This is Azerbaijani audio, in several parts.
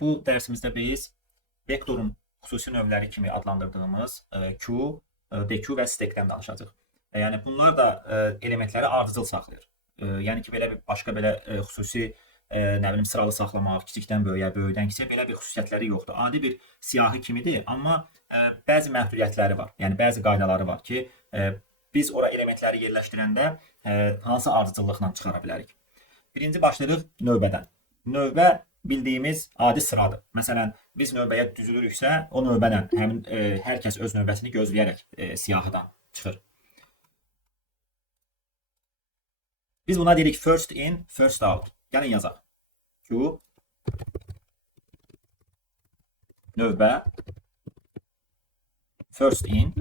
Bu dərsimizdə biz vektorun xüsusi növləri kimi adlandırdığımız Q, DQ və stekdən danışacağıq. Yəni bunlar da elementləri ardıcıl saxlayır. Yəni ki, belə bir başqa belə xüsusi nə bilim sıralı saxlamaq, kiçikdən böyüyə, böyükdən kiçiyə belə bir xüsusiyyətləri yoxdur. Adi bir siyahı kimidir, amma bəzi məhdudiyyətləri var. Yəni bəzi qaydaları var ki, biz ora elementləri yerləşdirəndə hansı ardıcıllıqla çıxara bilərik. Birinci başlayırıq növbədən. Növbə bildiyimiz adi sıradır. Məsələn, biz növbəyə düzülürüksə, o növbədən həmin hər kəs öz növbəsini gözləyərək siyahıdan çıxır. Biz buna deyirik first in, first out. Gəlin yazaq. Q növbə first in,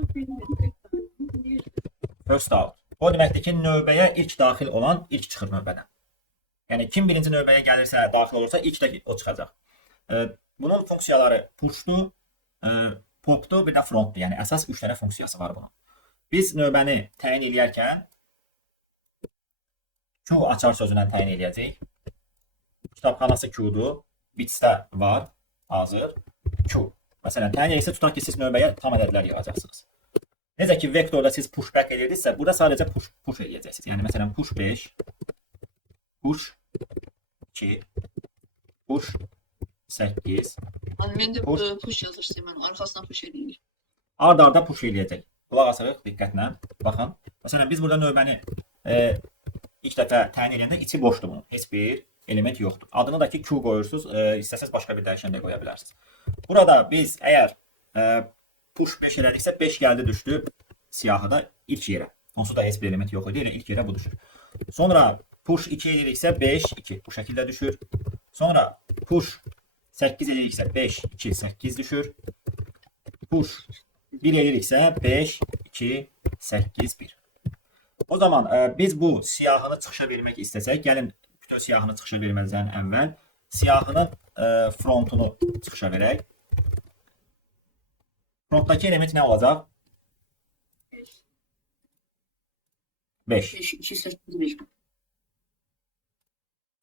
first out. O deməkdir ki, növbəyə ilk daxil olan ilk çıxır növbədən. Yəni kim birinci növbəyə gəlirsə, daxil olursa ilk də o çıxacaq. Bunun funksiyaları pushdur, popdur, bir də frontdur. Yəni əsas 3 dənə funksiyası var bunun. Biz növbəni təyin edərkən Q açar sözündən təyin edəcəyik. Kitabxanası Q-dur. Bitsdə var, hazır. Q. Məsələn, təyin edirsə tutaq ki, siz növbəyə tam ədədlər yığacaqsınız. Necə ki, vektorda siz pushback edirsinizsə, burada sadəcə push edəcəksiniz. Yəni məsələn, push 5, push 2, push 8. Mən də push yazırsam, mən arxasına push edeyim. Arda push eləyəcək. Qulaq asırıq diqqətlə. Baxın. Məsələn, biz burada növbəni ilk dəfə təyin edəndə içi boşdur bunun. Heç bir element yoxdur. Adını da ki Q qoyursunuz, istəsəz başqa bir dəyişən də qoya bilərsiniz. Burada biz əgər push 5 elədiksə 5 gəldi düşdü siyahıda ilk yerə. Onsuz da heç bir element yox idi. Elə ilk yerə bu düşür. Sonra push 2 ediriksə 5, 2 bu şəkildə düşür. Sonra push 8 ediriksə 5, 2, 8 düşür. Push 1 ediriksə 5, 2, 8, 1. O zaman biz bu siyahını çıxışa vermək istəsək, gəlin bütün siyahını çıxışa verməzdən əvvəl siyahının frontunu çıxışa verək. Frontdakı element nə olacaq? 5. 5, 2, 8, 1.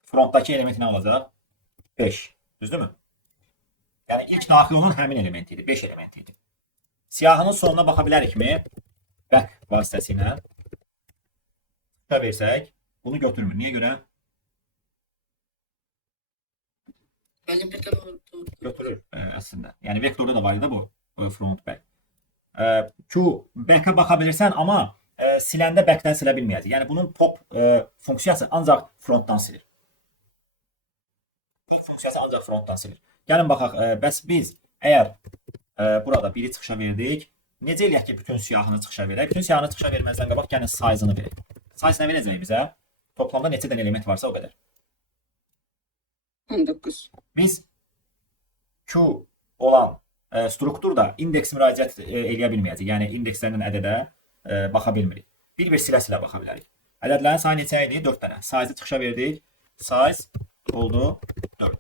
Frontdakı element nə olacaq? 5. Düzdürmü? Yəni ilk daxil olan həmin element idi. 5 element idi. Siyahının sonuna baxa bilərikmi? Back vasitəsilə çıxışa versək, bunu götürmür. Niyə görə? Götürür əslində. Yəni vektorda da var idi bu front back. Q back'a baxa bilirsən, amma siləndə back'dən silə bilməyəcək. Yəni bunun pop funksiyası ancaq frontdan silir. Pop funksiyası ancaq frontdan silir. Gəlin baxaq, bəs biz əgər burada biri çıxışa verdik, necə eləyək ki, bütün siyahını çıxışa verək? Bütün siyahını çıxışa verməzdən qabaq gəlin size-ını verək. Size nə verəcək bizə? Toplamda neçə dənə element varsa o qədər. 19. Biz Q olan strukturda indeks müraciət eləyə bilməyəcək. Yəni indekslərlə ədədə baxa bilmirik. Bir silə-silə baxa bilərik. Ədədlərin sayı neçə idi? 4 dənə. Size-ı çıxışa verdik. Size oldu 4.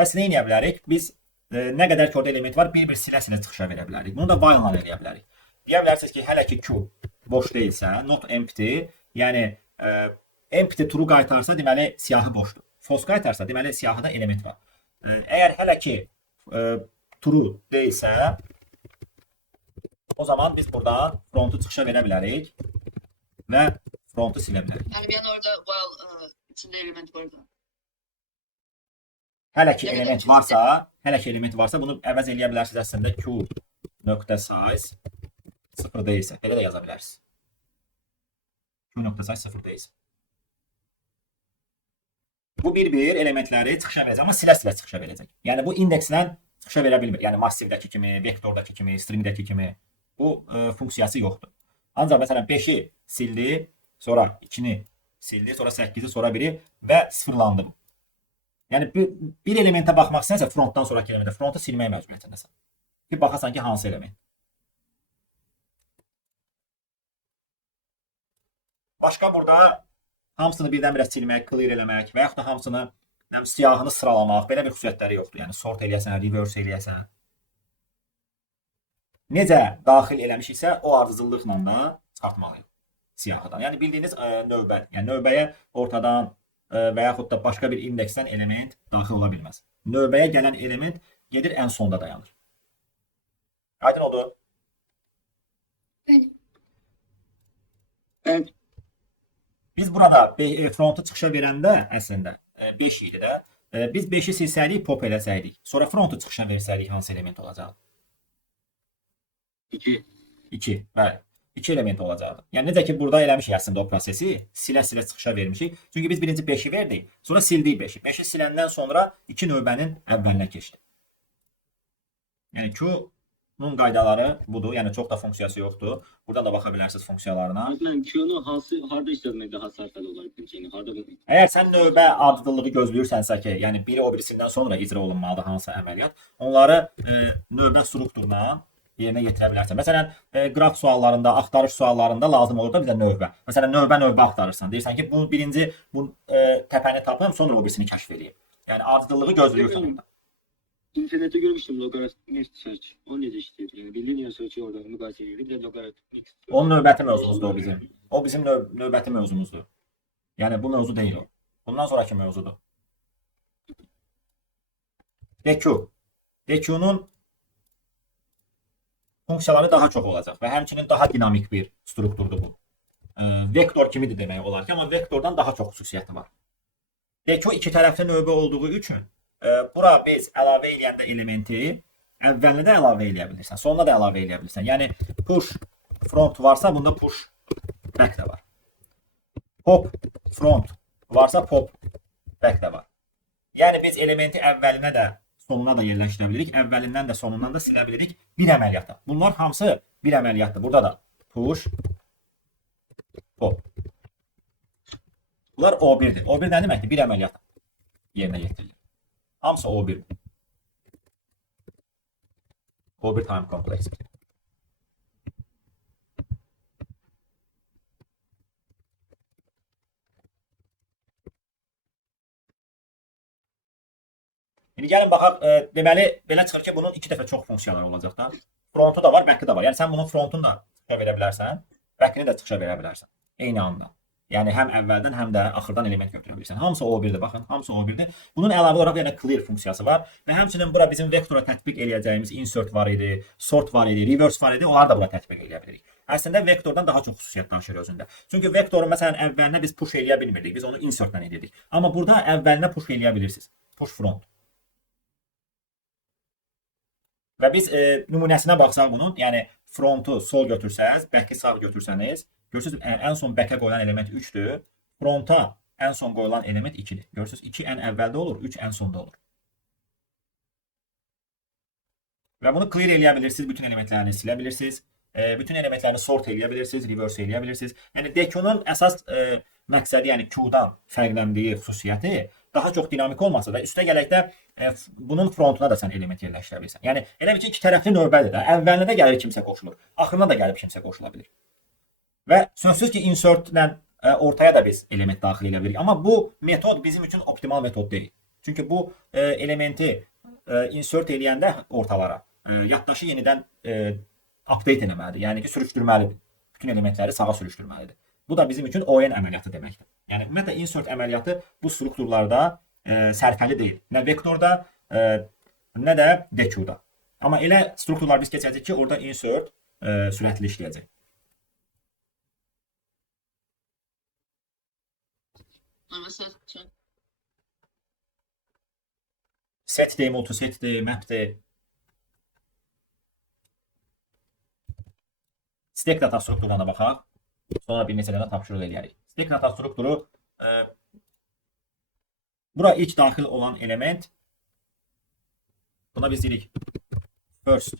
Bəs nə edə bilərik? Biz nə qədər ki orada element var, bir silə-silə çıxışa verə bilərik. Bunu da while-la eləyə bilərik. Deyə bilərsiniz ki, hələ ki Q boş deyilsə, not empty, yəni empty true qaytarsa, deməli siyahı boşdur. False qaytarsa, deməli siyahıda element var. Əgər hələ ki true deyilsə, o zaman biz buradan frontu çıxışa verə bilərik və frontu silə bilərik. Yəni bir orada while içində element var da. Hələ ki element varsa, bunu əvəz eləyə bilərsiniz əslində Q.size 0 deyilsə. Belə də yaza bilərsiniz. Q.size 0 deyilsə. Bu bir elementləri çıxışa verəcək, amma silə-silə çıxışa verəcək. Yəni bu indekslə çıxışa verə bilmir. Yəni massivdəki kimi, vektordakı kimi, stringdəki kimi bu funksiyası yoxdur. Ancaq məsələn 5-i sildi, sonra 2-ni sildi, sonra 8-i, sonra 1-i və sıfırlandı. Yəni bir elementə baxmaq istəyirsə frontdan sonraki elementə, frontu silmək məcburiyyətindəsən. Bir baxasan ki, hansı element. Başqa burada hamısını birdən-birə silmək, clear eləmək və yaxud da hamısını siyahını sıralamaq, belə bir xüsusiyyətləri yoxdur. Yəni sort eləyəsən, reverse eləyəsən. Necə daxil eləmişiksə, o ardıcıllıqla da çıxartmalıyıq siyahıdan. Yəni bildiyiniz növbə. Yəni növbəyə ortadan və yaxud da başqa bir indeksdən element daxil ola bilməz. növbəyə gələn element gedir ən sonda dayanır. Aydın oldu? Bəli. Bəli. Biz burada frontu çıxışa verəndə əslində 5 idi də. Biz 5-i silsəydik, pop eləsəydik. Sonra frontu çıxışa versəydik hansı element olacaq? 2. 2. Bəli. 2 element olacaqdı. Yəni necə ki burada eləmişik əslində o prosesi, silə-silə çıxışa vermişik. Çünki biz birinci 5-i verdik, sonra sildik 5-i. 5-i siləndən sonra 2 növbənin əvvəlinə keçdi. Yəni Q-nun qaydaları budur. Yəni çox da funksiyası yoxdur. Buradan da baxa bilərsiniz funksiyalarına. Məsələn, Q-nu harda işlətmək daha sərfəli olar? Yəni harda Əgər sən növbə ardıcıllığı gözləyirsənsə ki, yəni biri o birisindən sonra icra olunmalıdır hansısa əməliyyat, onları növbə strukturuna yerinə yetirə bilərsən. Məsələn, qraf suallarında, axtarış suallarında lazım olur da bizə növbə. Məsələn, növbə axtarırsan. Deyirsən ki, bu birinci təpəni tapım, sonra o birisini kəşf edeyim. Yəni ardıcıllığı gözləyirsən orada. İnternette görmüştüm logaritmik search. O necə işləyir? Yəni linear search-i orada müqayisə edir. Bir də logaritmik. Onun növbəti mövzumuzdur o bizim. O bizim növbəti mövzumuzdur. Yəni bu mövzu deyil o. Bundan sonraki mövzudur. DQ. DQ-nun funksiyaları daha çox olacaq və həmçinin daha dinamik bir strukturdur bu. Vektor kimidir demək olar ki, amma vektordan daha çox xüsusiyyəti var. DQ iki tərəfli növbə olduğu üçün bura biz əlavə eləyəndə elementi əvvəlinə də əlavə eləyə bilirsən, sonuna da əlavə eləyə bilirsən. Yəni push front varsa bunda push back də var. Pop front varsa pop back də var. Yəni biz elementi əvvəlinə də sonuna da yerləşdirə bilirik. Əvvəlindən də sonundan da silə bilirik bir əməliyyatda. Bunlar hamısı bir əməliyyatdır. Burada da push pop. Bunlar O1'dir. O1 nə deməkdir? Bir əməliyyat yerinə yetirilir. Hamısı O1'dir. O1 time complex. İndi gəlin baxaq, deməli belə çıxır ki, bunun 2 dəfə çox funksiyaları olacaq da. Frontu da var, back'ı da var. Yəni sən bunun frontunu da çıxışa verə bilərsən, back'ini də çıxışa verə bilərsən. Eyni anda. Yəni həm əvvəldən, həm də axırdan element götürə bilirsən. Hamısı O1'dir, baxın, hamısı O1'dir. Bunun əlavə olaraq yəni clear funksiyası var və həmçinin bura bizim vektora tətbiq eləyəcəyimiz insert var idi, sort var idi, reverse var idi. Onları da bura tətbiq eləyə bilirik. Əslində vektordan daha çox xüsusiyyət daşıyır özündə. Çünki vektorun məsələn əvvəlinə biz push eləyə bilmirdik. Biz onu insertdən edirdik. Amma burada əvvəlinə push eləyə bilirsiniz. Push front. Və biz nümunəsinə baxsaq bunun, yəni frontu sol götürsəz, back'i sağ götürsəniz, görürsünüz ən son back'ə qoyulan element 3'dür, fronta ən son qoyulan element 2'dir. Görürsünüz 2 ən əvvəldə olur, 3 ən sonda olur. Və bunu clear eləyə bilirsiniz, bütün elementlərini silə bilirsiniz, bütün elementlərini sort eləyə bilirsiniz, reverse eləyə bilirsiniz. Yəni DQ-nun əsas məqsədi, yəni Q-dan fərqləndiyi xüsusiyyəti daha çox dinamik olmasa da, üstə gələkdə bunun frontuna da sən element yerləşdirə bilirsən. Yəni elə bir ki, iki tərəfli növbədir də. Əvvəlinə də gəlib kimsə qoşulur, axırına da gəlib kimsə qoşula bilir. Və sözsüz ki, insert-lə ortaya da biz element daxil edə bilirik. Amma bu metod bizim üçün optimal metod deyil. Çünki bu elementi insert eləyəndə ortalara yaddaşı yenidən update eləməlidir. Yəni ki, sürüşdürməlidir. Bütün elementləri sağa sürüşdürməlidir. Bu da bizim üçün ON əməliyyatı deməkdir. Yəni ümumiyyətlə insert əməliyyatı bu strukturlarda sərfəli deyil. Nə vektorda, nə də DQ-da. Amma elə strukturlar biz keçəcək ki, orada insert sürətli işləyəcək. Setdir, multisetdir, mapdir. Stack data strukturuna baxaq. Sonra bir neçə dənə tapşırıq eləyərik. Stack data strukturu bura ilk daxil olan element. Buna biz deyirik first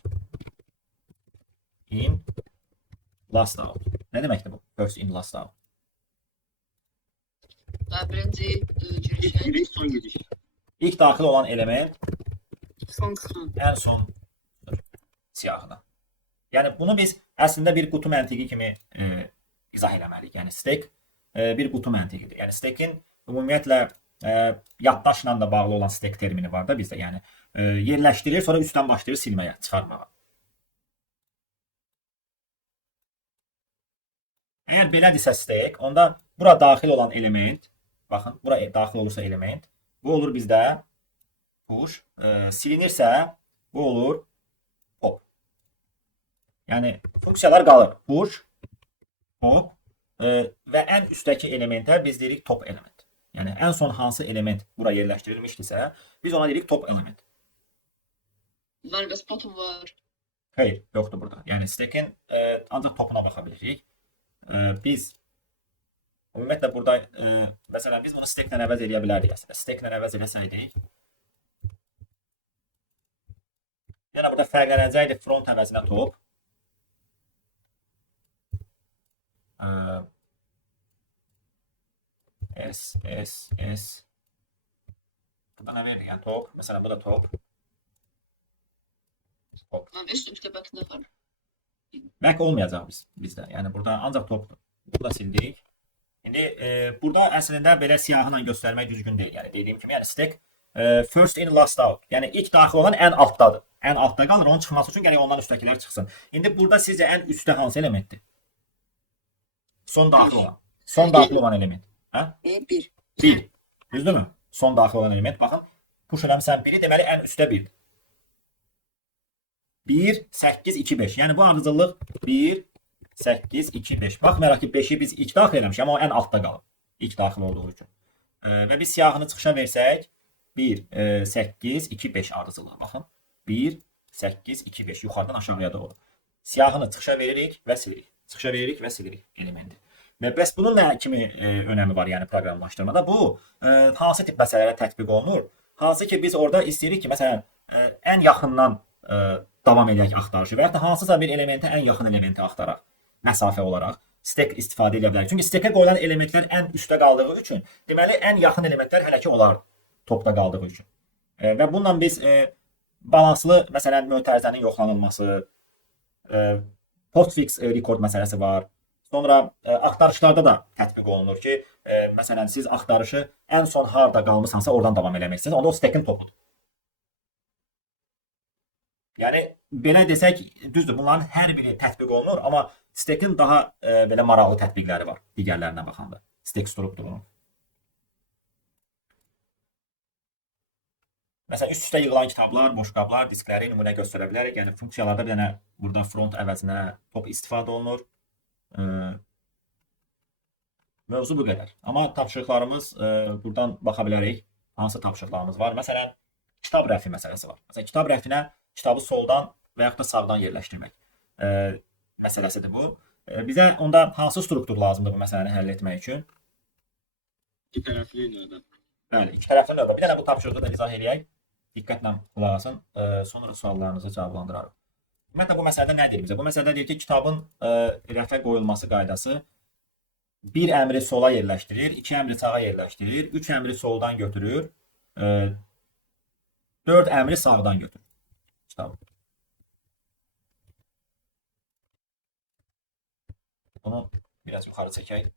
in, last out. Nə deməkdir bu? First in, last out. Birinci girişə. Son giriş. İlk daxil olan element Son. ən son siyahıda. Yəni bunu biz əslində bir qutu məntiqi kimi izah eləməliyik. Yəni stack bir qutu məntiqidir. Yəni stack'in ümumiyyətlə yaddaşla da bağlı olan stack termini var da bizdə. Yəni yerləşdirir, sonra üstdən başlayır silməyə, çıxarmağa. Əgər belədirsə stack, onda bura daxil olan element, baxın, bura daxil olursa element, bu olur bizdə push. Silinirsə bu olur pop. Yəni funksiyalar qalır. Push, pop və ən üstdəki elementə biz deyirik top element. Yəni ən son hansı element bura yerləşdirilmişdirsə, biz ona deyirik top element. Var bəs bottom var. Xeyr, yoxdur burada. Yəni stack-in ancaq topuna baxa bilirik. Biz ümumiyyətlə burada məsələn biz bunu stack-lə əvəz edə bilərdik əslində. Stack-lə əvəz eləsəydik, yəni burada fərqlənəcəkdi front əvəzinə top. S. Burada nə verir? Yəni top. Məsələn, bu da top. Üst nöqtə bəkdə var. Back olmayacaq bizdə. Yəni burada ancaq topdur. Bunu da sildik. İndi burada əslində belə siyahıyla göstərmək düzgün deyil. Yəni dediyim kimi, yəni stack first in last out. Yəni ilk daxil olan ən altdadır. Ən altda qalır. Onun çıxması üçün gərək ondan üstdəkilər çıxsın. İndi burada sizcə ən üstdə hansı elementdir? Son daxil olan. Son daxil olan element. Hə? 1. 1. Düzdürmü? Son daxil olan element. Baxın, push eləmirsən 1-i, deməli ən üstdə 1-dir. 1, 8, 2, 5. Yəni bu ardıcıllıq 1, 8, 2, 5. Baxmayaraq ki 5-i biz ilk daxil eləmişik, amma o ən altda qalıb. İlk daxil olduğu üçün. Və biz siyahını çıxışa versək, 1, 8, 2, 5 ardıcılığı. Baxın. 1, 8, 2, 5. Yuxarıdan aşağıya doğru. Siyahını çıxışa veririk və silirik. Çıxışa veririk və silirik elementi. Və bəs bunun nə kimi önəmi var, yəni proqramlaşdırmada? Bu hansı tip məsələlərə tətbiq olunur? Hansı ki biz orada istəyirik ki, məsələn, ən yaxından davam edək axtarışı və ya da hansısa bir elementə ən yaxın elementi axtaraq, məsafə olaraq stack istifadə edə bilərik. Çünki stackə qoyulan elementlər ən üstdə qaldığı üçün, deməli ən yaxın elementlər hələ ki olar topda qaldığı üçün. Və bununla biz balanslı, məsələn, mötərizənin yoxlanılması, postfix record məsələsi var. Sonra axtarışlarda da tətbiq olunur ki, məsələn, siz axtarışı ən son harda qalmısansa oradan davam eləməlisiniz. Onda o stackin topudur. Yəni belə desək, düzdür, bunların hər biri tətbiq olunur, amma stackin daha belə maraqlı tətbiqləri var digərlərinə baxanda. Stack strukturunun. Məsələn, üst-üstə yığılan kitablar, boş qablar, diskləri nümunə göstərə bilərik. Yəni funksiyalarda bir dənə burada front əvəzinə top istifadə olunur. Mövzu bu qədər. Amma tapşırıqlarımız buradan baxa bilərik. Hansı tapşırıqlarımız var? Məsələn, kitab rəfi məsələsi var. Məsələn, kitab rəfinə kitabı soldan və yaxud da sağdan yerləşdirmək məsələsidir bu. Bizə onda hansı struktur lazımdır bu məsələni həll etmək üçün? İki tərəfli növbə. Bəli, iki tərəfli növbə. Bir dənə bu tapşırığı da izah eləyək. Diqqətlə qulaq asın. Sonra suallarınızı cavablandırarıq. Ümumiyyətlə bu məsələdə nə deyir bizə? Bu məsələdə deyir ki, kitabın rəfə qoyulması qaydası bir əmri sola yerləşdirir, iki əmri sağa yerləşdirir, üç əmri soldan götürür, 4 əmri sağdan götürür. Kitabı. Bunu biraz yuxarı çəkək.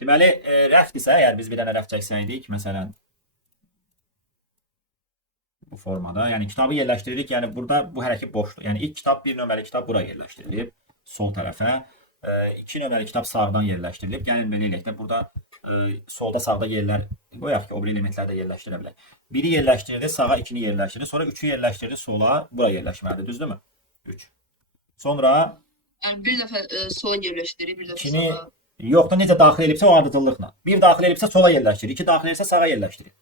Deməli, rəfdirsə, əgər biz bir dənə rəf çəksəydik, məsələn, bu formada, yəni kitabı yerləşdiririk, yəni burada bu hərəkət boşdur. Yəni ilk kitab, bir nömrəli kitab bura yerləşdirilib, sol tərəfə, 2 nömrəli kitab sağdan yerləşdirilib. Gəlin belə elək də, burada solda, sağda yerlər qoyaq ki, o biri elementlər də yerləşdirə bilək. Biri yerləşdirdi, sağa 2-ni yerləşdirdi, sonra 3-ü yerləşdirdi, sola, bura yerləşməlidir, düzdürmü? 3. Sonra Yəni bir dəfə sola yerləşdirir, bir dəfə sağa. Yox da necə daxil edibsə o ardıcıllıqla. Bir daxil edibsə sola yerləşdirir, 2 daxil edibsə sağa yerləşdirir.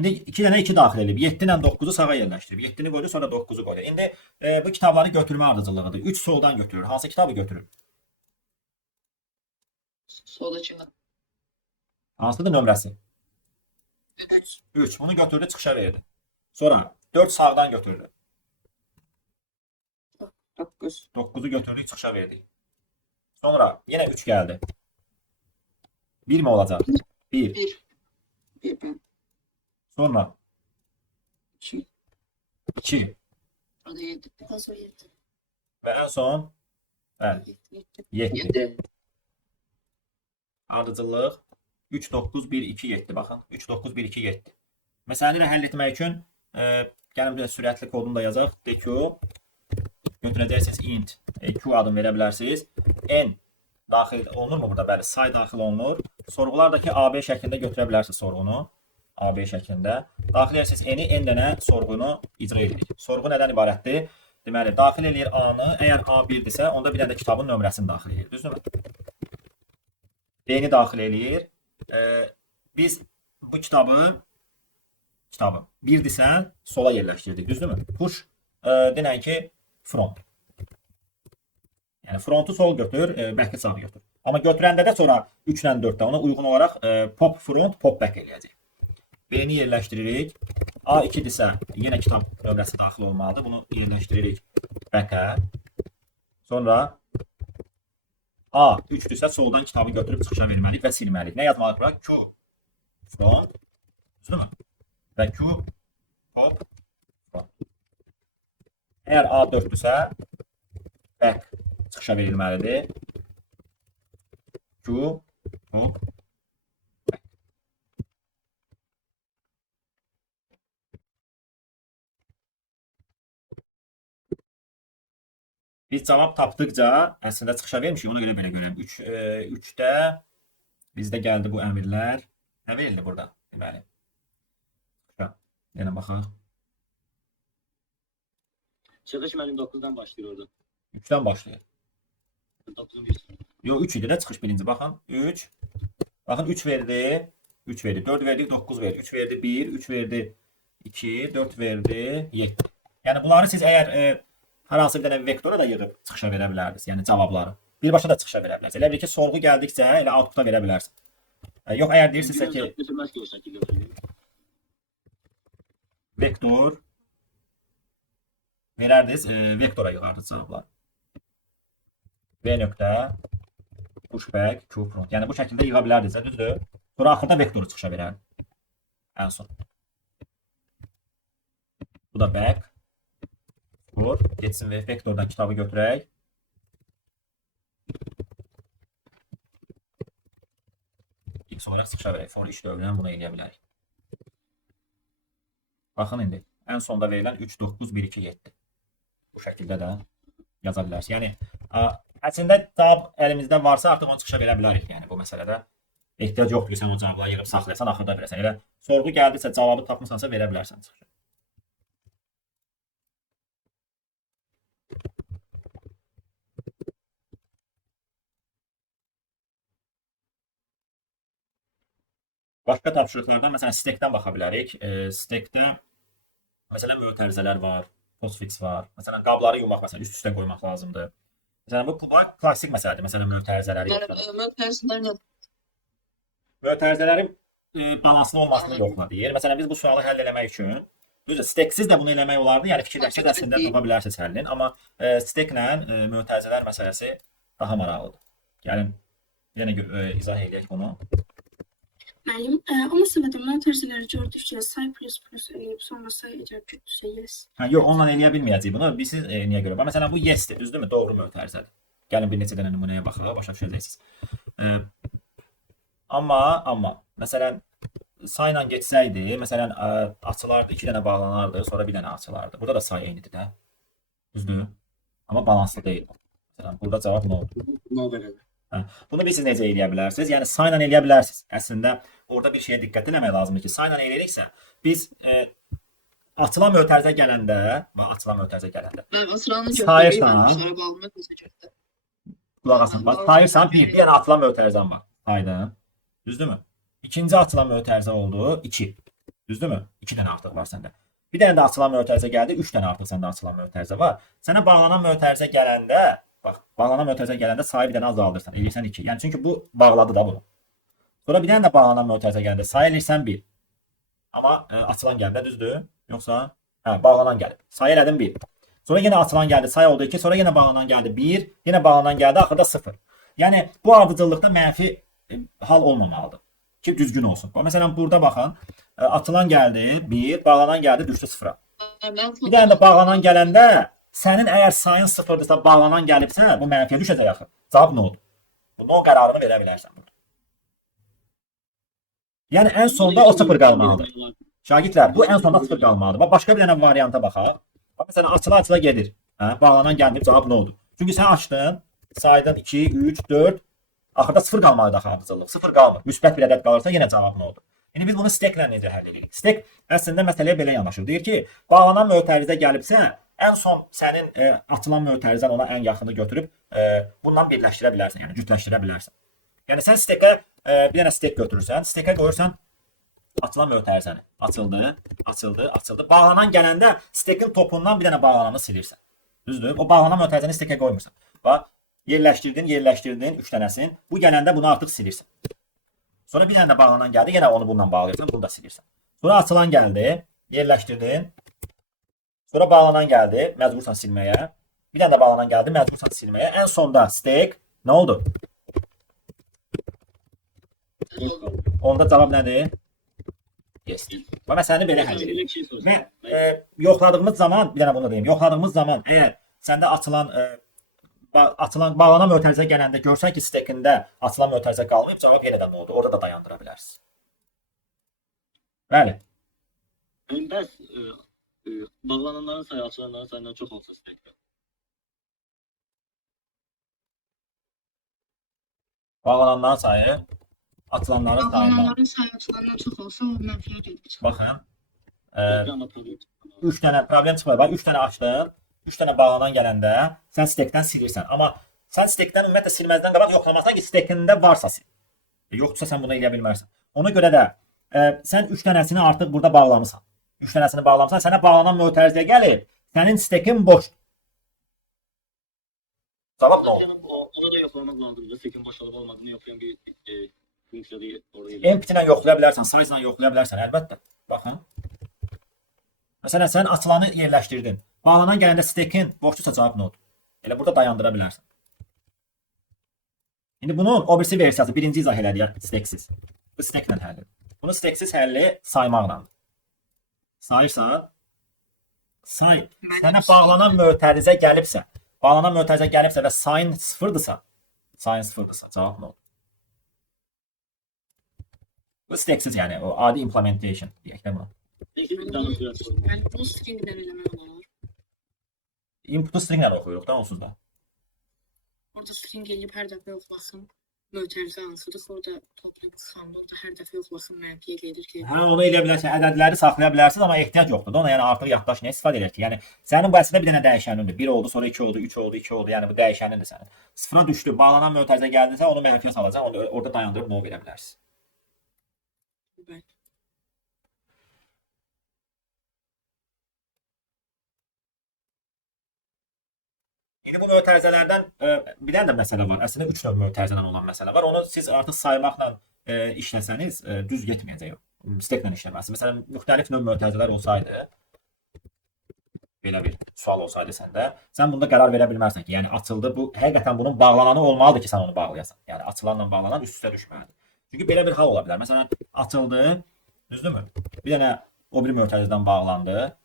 İndi 2 dənə 2 daxil edib, 7 ilə 9-u sağa yerləşdirib. 7-ni qoydu, sonra 9-u qoydu. İndi bu kitabları götürmə ardıcıllığıdır. 3 soldan götürür. Hansı kitabı götürür? Soldakı. Hansıdır nömrəsi? 3. 3. Bunu götürdü, çıxışa verdi. Sonra 4 sağdan götürdü. 9. 9-u götürdük, çıxışa verdik. Sonra yenə 3 gəldi. 1 mi olacaq? 1. 1. Sonra 2. 2. Orada 7. Və ən son bəli, 7. 7. Ardıcıllıq 3, 9, 1, 2, 7. Baxın. 3, 9, 1, 2, 7. Məsələni həll etmək üçün gəlin bir sürətli kodunu da yazaq. DQ götürəcəksiniz int q adını verə bilərsiniz. N daxil olunur mu burada? Bəli, say daxil olunur. Sorğulardakı AB şəklində götürə bilərsiniz sorğunu. AB şəklində. Daxil edirsiniz n-i n dənə sorğunu icra edirik. Sorğu nədən ibarətdir? Deməli, daxil eləyir A-nı. Əgər A 1-dirsə, onda bir dənə də kitabın nömrəsini daxil eləyir. Düzdürmü? B-ni daxil eləyir. Biz bu kitabı 1-dirsə sola yerləşdirdik. Düzdürmü? Push denən ki front. Yəni frontu sol götür, back-i sağ götür. Amma götürəndə də sonra 3 ilə 4-də ona uyğun olaraq pop front, pop back eləyəcək. B-ni yerləşdiririk. A2-dirsə yenə kitab nömrəsi daxil olmalıdır. Bunu yerləşdiririk back-ə. Sonra A3-dirsə soldan kitabı götürüb çıxışa verməliyik və silməliyik. Nə yazmalıyıq bura? Q front. Düzdürmü? Və Q pop front. Əgər A4-dirsə back çıxışa verilməlidir. Q pop. Biz cavab tapdıqca əslində çıxışa vermişik. Ona görə belə görəm. 3-də bizdə gəldi bu əmrlər. Nə verildi burada? Deməli. Yenə baxaq. Çıxış mənim 9-dan başlayır orada. 3-dən başlayır. 9-un birisi. Yox, 3 idi də çıxış birinci. Baxın. 3. Baxın 3 verdi. 3 verdi. 4 verdi, 9 verdi. 3 verdi 1, 3 verdi 2, 4 verdi 7. Yəni bunları siz əgər hər hansı bir dənə vektora da yığıb çıxışa verə bilərdiniz. Yəni cavabları. Birbaşa da çıxışa verə bilərsiniz. Elə bir ki, sorğu gəldikcə elə output-a verə bilərsiniz. Yox, əgər deyirsinizsə ki, vektor verərdiniz, vektora yığardınız cavabları. V nöqtə pushback Q front. Yəni bu şəkildə yığa bilərdiniz, düzdür? Sonra axırda vektoru çıxışa verərdi. Ən son. Bu da back. Vur, getsin və vektordan kitabı götürək. X olaraq çıxışa verək. For iş dövrünə bunu eləyə bilərik. Baxın indi. Ən sonda verilən 3, 9, 1, 2, 7. Bu şəkildə də yaza bilərsiniz. Yəni, əslində cavab əlimizdə varsa, artıq onu çıxışa verə bilərik. Yəni, bu məsələdə ehtiyac yoxdur ki, sən o cavabları yığıb saxlayasan, axırda verəsən. Elə sorğu gəldisə, cavabı tapmısansa verə bilərsən çıxışa. Başqa tapşırıqlardan, məsələn, stekdən baxa bilərik. Stekdə, məsələn, mötərizələr var, postfix var. Məsələn, qabları yumaq, məsələn, üst-üstə qoymaq lazımdır. Məsələn, bu klassik məsələdir. Məsələn, mötərizələri yoxladır. Mötərizələrin balanslı olmasını yoxladır. Məsələn, biz bu sualı həll eləmək üçün, düzdür, steksiz də bunu eləmək olardı. Yəni, fikirləşsə də əslində tapa bilərsiniz həllini. Amma steklə mötərizələr məsələsi daha maraqlıdır. Gəlin, yenə izah edək bunu. Müəllim, amma sırada mötərizələri gördükcə say plus eləyib sonra say icab götürsə yes. Yox, onunla eləyə bilməyəcəyik bunu. Biz niyə görə? Məsələn, bu yes-dir, düzdürmü? Doğru mötərizədir. Gəlin bir neçə dənə nümunəyə baxaq, başa düşəcəksiniz. Amma məsələn, sayla getsəydi, məsələn, açılardı, 2 dənə bağlanardı, sonra bir dənə açılardı. Burada da say eynidir də. Düzdür? Amma balanslı deyil. Məsələn, burada cavab nə oldu? Nə belədir? Bunu biz necə eləyə bilərsiniz? Yəni sayla eləyə bilərsiniz. Əslində orada bir şeyə diqqət etmək lazımdır ki, sayla eləyiriksə, biz açılan mötərizə gələndə, qulaq asın, sayırsan bir dənə açılan mötərizən var. Saydın. Düzdürmü? İkinci açılan mötərizə oldu 2. Düzdürmü? 2 dənə artıq var səndə. Bir dənə də açılan mötərizə gəldi, 3 dənə artıq səndə açılan mötərizə var. Sənə bağlanan mötərizə gələndə bax, bağlanan mötərizə gələndə sayı bir dənə azaldırsan. Eləyirsən 2. Yəni çünki bu bağladı da bunu. Sonra bir dənə də bağlanan mötərizə gələndə sayı eləyirsən 1. Amma açılan gəldi, düzdür? Yoxsa bağlanan gəlib. Sayı elədin 1. Sonra yenə açılan gəldi, sayı oldu 2. Sonra yenə bağlanan gəldi 1. Yenə bağlanan gəldi, axırda 0. Yəni bu ardıcıllıqda mənfi hal olmamalıdır ki, düzgün olsun. Məsələn, burada baxın. Açılan gəldi 1, bağlanan gəldi düşdü 0-a. Bir dənə də bağlanan gələndə sənin əgər sayın 0-dırsa, bağlanan gəlibsə, bu mənfiyə düşəcək axı. Cavab no-dur. Bu no qərarını verə bilərsən burada. Yəni ən sonda o 0 qalmalıdır. Şagirdlər, bu ən sonda 0 qalmalıdır. Başqa bir dənə varianta baxaq. Məsələn, açıla gedir. Bağlanan gəlmir, cavab no-dur. Çünki sən açdın, saydın 2, 3, 4, Axırda 0 qalmalıdır axı ardıcıllıq. 0 qalmır. Müsbət bir ədəd qalırsa yenə cavab nə olur? İndi biz bunu steklə necə həll edirik? Stek əslində məsələyə belə yanaşır. Deyir ki, bağlanan mötərizə gəlibsə, ən son sənin atılan mötərizən ona ən yaxını götürüb bundan birləşdirə bilərsən, yəni cütləşdirə bilərsən. Yəni sən stekə bir dənə stek götürürsən, stekə qoyursan atılan mötərizəni. Açıldı, açıldı, açıldı. Bağlanan gələndə stekin topundan bir dənə bağlananı silirsən. Düzdür? O bağlanan mötərizəni stekə qoymursan. Bax, yerləşdirdin, yerləşdirdin 3 dənəsini. Bu gələndə bunu artıq silirsən. Sonra bir dənə də bağlanan gəldi, yenə onu bununla bağlayırsan, bunu da silirsən. Sonra açılan gəldi, yerləşdirdin. Sonra bağlanan gəldi, məcbursan silməyə. Bir dənə də bağlanan gəldi, məcbursan silməyə. Ən sonda stek nə oldu? Onda cavab nədir? Yes. Və məsələni belə həll edirik. Və yoxladığımız zaman, bir dənə bunu deyim, yoxladığımız zaman əgər səndə açılan bağlanan mötərizə gələndə görsən ki, stekində açılan mötərizə qalmayıb, cavab yenə də nə oldu? Orada da dayandıra bilərsiniz. Bəli. Bəs bağlananların sayı açılanların sayından çox olsa stekdə. Bağlananların sayı açılanların sayından. Bağlananların sayı açılandan çox olsa, o mənfiyə gedir. Baxın. Amma problem 3 dənə problem çıxmır. Bax 3 dənə açdın. 3 dənə bağlanan gələndə sən stekdən silirsən. Amma sən stekdən ümumiyyətlə silməzdən qabaq yoxlamazsan ki, stekində varsa sil. Yoxdursa sən bunu eləyə bilmərsən. Ona görə də sən 3 dənəsini artıq burada bağlamısan. 3 dənəsini bağlamısan, sənə bağlanan mötərizəyə gəlib, sənin stekin boşdur. Cavab nə olur? Ona da yoxlamaq lazımdır. Stekin boş olub olmadığını yoxlayan bir funksiyada oraya. Empty ilə yoxlaya bilərsən, size ilə yoxlaya bilərsən, əlbəttə. Baxın. Məsələn, sən açılanı yerləşdirdin. Bağlanan gələndə stekin boşdursa cavab nə olur? Elə burada dayandıra bilərsən. İndi bunun o birisi versiyası, birinci izah elədik, steksiz. Bu steklə həlli. Bunu steksiz həlli saymaqla. Sayırsan, say. Sənə bağlanan mötərizə gəlibsə, və sayın sıfırdırsa, cavab nə olur? Bu steksiz, yəni o adi implementation deyək də buna. Yəni bunu stringdən eləmək olar. Input-u stringlə oxuyuruq da onsuz da. Orada string eləyib hər dəfə yoxlasın. Mötərizə hansıdır, orada toplam çıxanda orada hər dəfə yoxlasın, mənfiyə gedir ki. Hə, onu eləyə bilərsən, ədədləri saxlaya bilərsiniz, amma ehtiyac yoxdur da ona, yəni artıq yaddaş nəyə istifadə edir ki? Yəni sənin bu əslində bir dənə dəyişənindir. 1 oldu, sonra 2 oldu, 3 oldu, 2 oldu. Yəni bu dəyişənindir sənin. Sıfıra düşdü, bağlanan mötərizə gəldinsə, onu mənfiyə salacaqsan, onu orada dayandırıb no verə bilərsiniz. Bəli. İndi bu mötərizələrdən bir dənə də məsələ var. Əslində 3 növ mötərizədən olan məsələ var. Onu siz artıq saymaqla işləsəniz düz getməyəcək. Steklə işləməlisiniz. Məsələn, müxtəlif növ mötərizələr olsaydı, belə bir sual olsaydı səndə, sən bunda qərar verə bilmərsən ki, yəni açıldı, bu həqiqətən bunun bağlananı olmalıdır ki, sən onu bağlayasan. Yəni açılanla bağlanan üst-üstə düşməlidir. Çünki belə bir hal ola bilər. Məsələn, açıldı, düzdürmü? Bir dənə o bir mötərizədən bağlandı,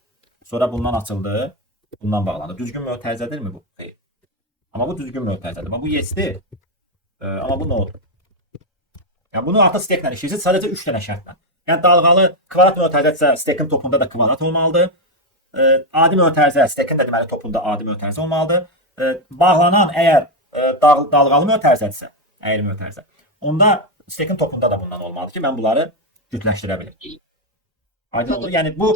sonra bundan açıldı, bundan bağlandı. Düzgün mötərizədirmi bu? Xeyr. Amma bu düzgün mötərizədir. Amma bu yesdir. Amma bu nə olur? Yəni bunu artıq steklə işləyirsiniz, sadəcə 3 dənə şərtlə. Yəni dalğalı kvadrat mötərizədirsə, stekin topunda da kvadrat olmalıdır. Adi mötərizə, stekin də deməli topunda adi mötərizə olmalıdır. Bağlanan əgər dalğalı mötərizədirsə, əyri mötərizə, onda stekin topunda da bundan olmalıdır ki, mən bunları cütləşdirə bilim. Aydın oldu. Yəni bu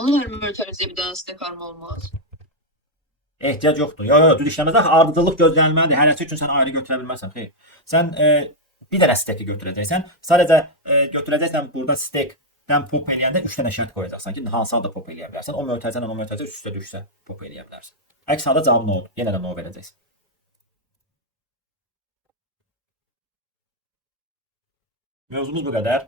Onu hər mötərizəyə bir dənə stek arma olmaz. ehtiyac yoxdur. Yox, düz işləməz. Ardıcıllıq gözlənilməlidir. Hərəsi üçün sən ayrı götürə bilməzsən. Xeyr. Sən bir dənə steki götürəcəksən. Sadəcə götürəcəksən burada stekdən pop eləyəndə 3 dənə şərt qoyacaqsan ki, hansını da pop eləyə bilərsən. O mötərizə ilə o mötərizə üst-üstə düşsə pop eləyə bilərsən. Əks halda cavab nə olur? Yenə də no verəcəksən. Mövzumuz bu qədər.